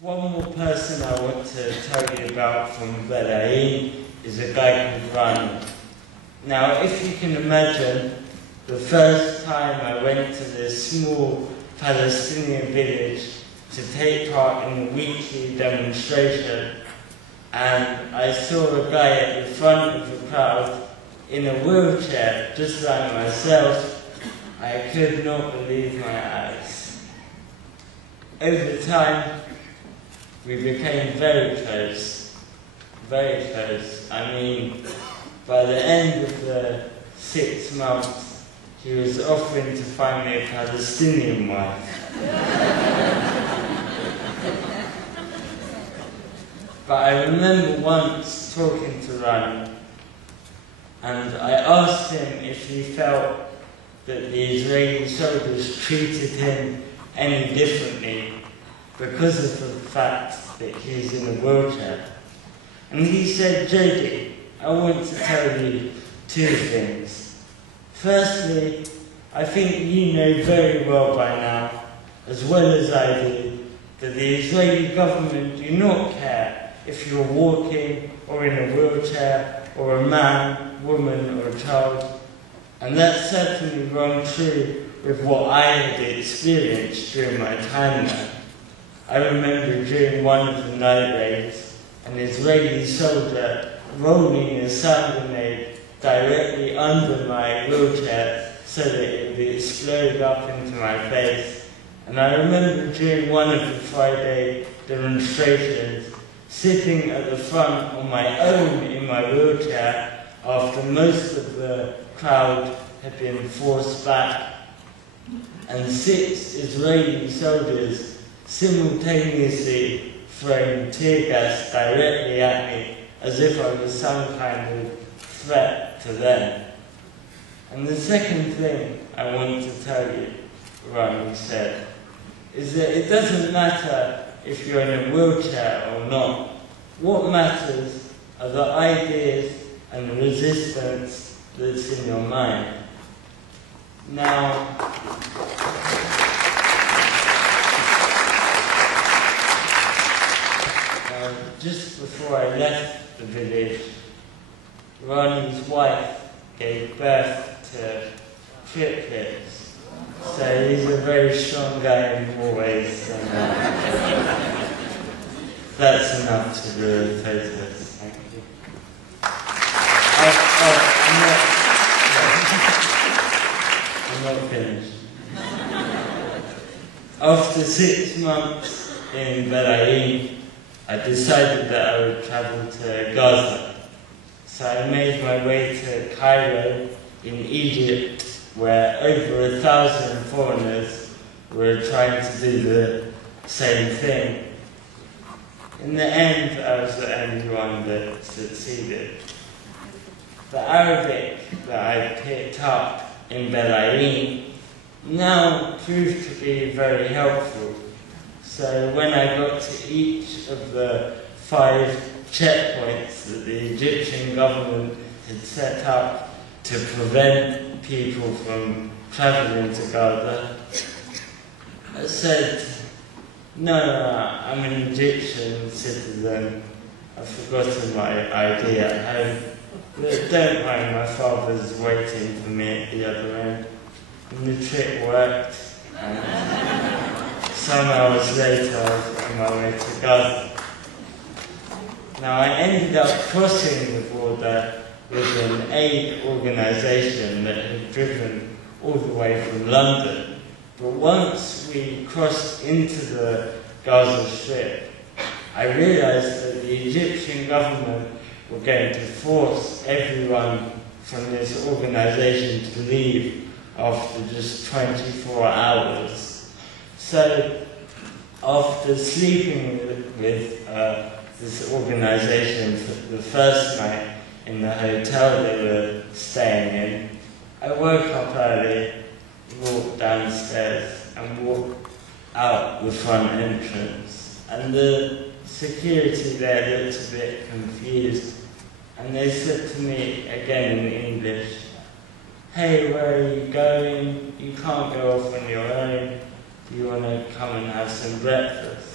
One more person I want to tell you about from Berkeley is a guy called Ronnie. Now, if you can imagine, the first time I went to this small Palestinian village to take part in a weekly demonstration, and I saw a guy at the front of the crowd in a wheelchair, just like myself, I could not believe my eyes. Over time, we became very close, very close. I mean, by the end of the 6 months, he was offering to find me a Palestinian wife. But I remember once talking to Ryan, and I asked him if he felt that the Israeli soldiers treated him any differently because of the fact that he's in a wheelchair. And he said, "Jody, I want to tell you 2 things. Firstly, I think you know very well by now, as well as I do, that the Israeli government do not care if you're walking or in a wheelchair or a man, woman or a child. And that's certainly rung true with what I had experienced during my time there. I remember during one of the night raids, an Israeli soldier rolling a sound grenade directly under my wheelchair so that it would explode up into my face. And I remember during one of the Friday demonstrations, sitting at the front on my own in my wheelchair after most of the crowd had been forced back, and 6 Israeli soldiers simultaneously throwing tear gas directly at me as if I was some kind of threat to them. And the second thing I want to tell you, Ronnie said, is that it doesn't matter if you're in a wheelchair or not. What matters are the ideas and the resistance that's in your mind. Now, just before I left the village, Ronnie's wife gave birth to triplets. So he's a very strong guy in more ways than that. That's enough to do the photos. Thank you. I'm not finished. After 6 months in Berkeley, I decided that I would travel to Gaza. So I made my way to Cairo in Egypt, where over 1,000 foreigners were trying to do the same thing. In the end, I was the only one that succeeded. The Arabic that I picked up in Berkeley now proved to be very helpful. So when I got to each of the 5 checkpoints that the Egyptian government had set up to prevent people from travelling to Gaza, I said, no, I'm an Egyptian citizen. I've forgotten my ID at home. But don't worry, my father's waiting for me at the other end. And the trick worked. And some hours later, I was on my way to Gaza. Now, I ended up crossing the border with an aid organisation that had driven all the way from London. But once we crossed into the Gaza Strip, I realised that the Egyptian government were going to force everyone from this organisation to leave after just 24 hours. So, after sleeping with this organisation for the first night in the hotel they were staying in, I woke up early, walked downstairs and walked out the front entrance, and the security there looked a bit confused, and they said to me again in English, "Hey, where are you going? You can't go off on your own. Do you want to come and have some breakfast?"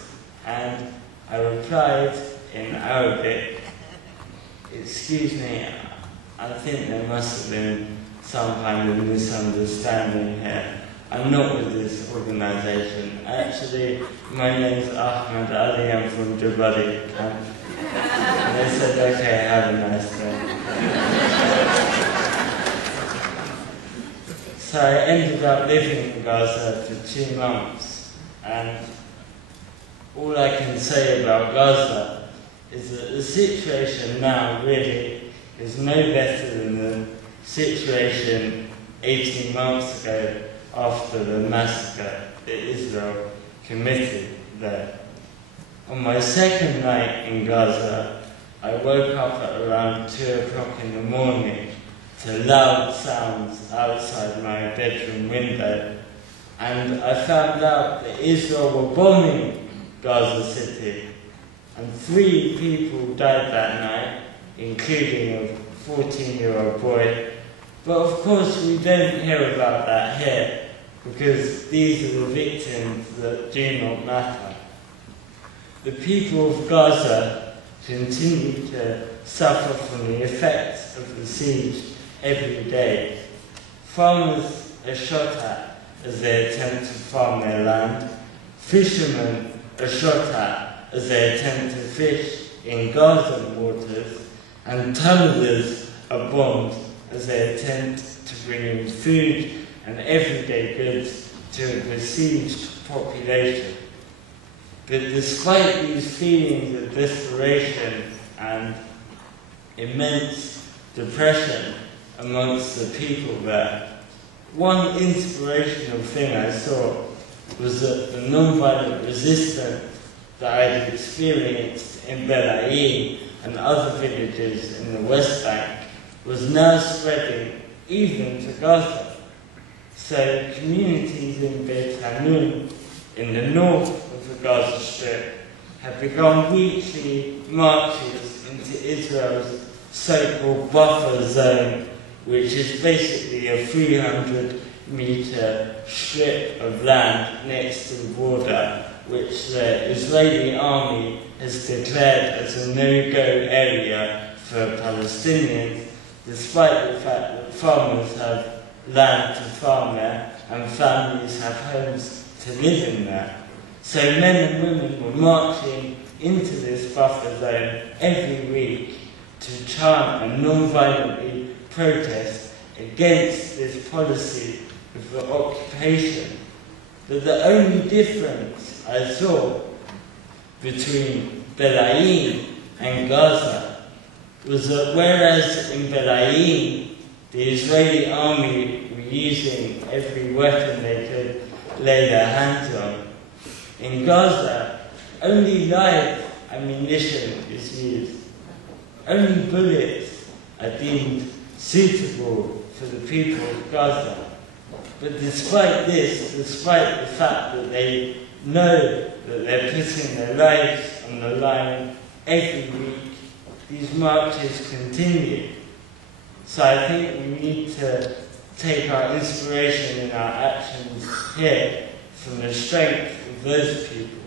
And I replied in Arabic, "Excuse me, I think there must have been some kind of misunderstanding here. I'm not with this organisation. Actually, my name's Ahmed Ali, I'm from Dubai camp." And they said, "Okay, have a nice day." So I ended up living in Gaza for 2 months, and all I can say about Gaza is that the situation now really is no better than the situation 18 months ago after the massacre that Israel committed there. On my second night in Gaza, I woke up at around 2 o'clock in the morning to loud sounds outside my bedroom window, and I found out that Israel were bombing Gaza City, and 3 people died that night, including a 14-year-old boy. But of course we don't hear about that here, because these are the victims that do not matter. The people of Gaza continue to suffer from the effects of the siege every day. Farmers are shot at as they attempt to farm their land. Fishermen are shot at as they attempt to fish in Gazan waters, and tunnels are bombed as they attempt to bring in food and everyday goods to a besieged population. But despite these feelings of desperation and immense depression amongst the people there, one inspirational thing I saw was that the non-violent resistance that I had experienced in bil'in and other villages in the West Bank was now spreading even to Gaza. So communities in Beit Hanun, in the north of the Gaza Strip, have begun weekly marches into Israel's so-called buffer zone, which is basically a 300-metre strip of land next to the border, which the Israeli army has declared as a no-go area for Palestinians, despite the fact that farmers have land to farm there and families have homes to live in there. So men and women were marching into this buffer zone every week to chant and non-violently protest against this policy of the occupation. But the only difference I saw between bil'in and Gaza was that whereas in bil'in the Israeli army were using every weapon they could lay their hands on, in Gaza only live ammunition is used. Only bullets are deemed suitable for the people of Gaza. But despite this, despite the fact that they know that they're putting their lives on the line every week, these marches continue. So I think we need to take our inspiration in our actions here from the strength of those people.